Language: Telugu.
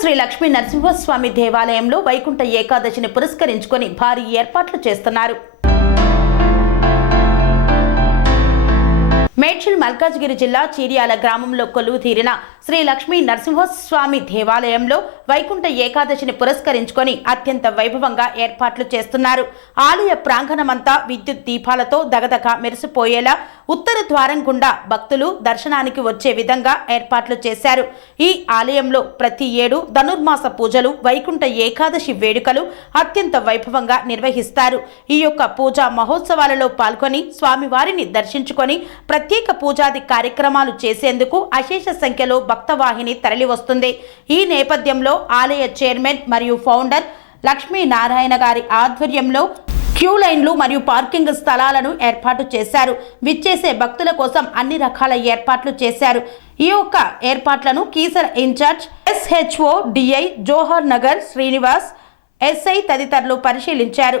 శ్రీ లక్ష్మీ నరసింహస్వామి దేవాలయంలో వైకుంఠ ఏకాదశిని పురస్కరించుకొని భారీ ఏర్పాట్లు చేస్తున్నారు. మేడ్చల్ మల్కాజ్గిరి జిల్లా చీర్యాల గ్రామంలో కొలువు తీరిన శ్రీ లక్ష్మీ నరసింహస్వామి దేవాలయంలో వైకుంఠ ఏకాదశిని పురస్కరించుకొని అత్యంత వైభవంగా ఏర్పాట్లు చేస్తున్నారు. ఆలయ ప్రాంగణమంతా విద్యుత్ దీపాలతో దగదగ మెరిసిపోయేలా ఉత్తర ద్వారం గుండా భక్తులు దర్శనానికి వచ్చే విధంగా ఏర్పాట్లు చేశారు. ఈ ఆలయంలో ప్రతి ఏడు ధనుర్మాస పూజలు వైకుంఠ ఏకాదశి వేడుకలు అత్యంత వైభవంగా నిర్వహిస్తారు. ఈ యొక్క పూజా మహోత్సవాలలో పాల్గొని స్వామివారిని దర్శించుకొని ప్రత్యేక పూజాది కార్యక్రమాలు చేసేందుకు అశేష సంఖ్యలో భక్తవాహిని తరలివస్తుంది. ఈ నేపథ్యంలో ఆలయ చైర్మన్ మరియు ఫౌండర్ లక్ష్మీనారాయణ గారి ఆధ్వర్యంలో క్యూ లైన్లు మరియు పార్కింగ్ స్థలాలను ఏర్పాటు చేశారు. విచ్చేసే భక్తుల కోసం అన్ని రకాల ఏర్పాట్లు చేశారు. ఈ యొక్క ఏర్పాట్లను Keesara in-charge SHO DI Johar Nagar Srinivas SI తదితరులు పరిశీలించారు.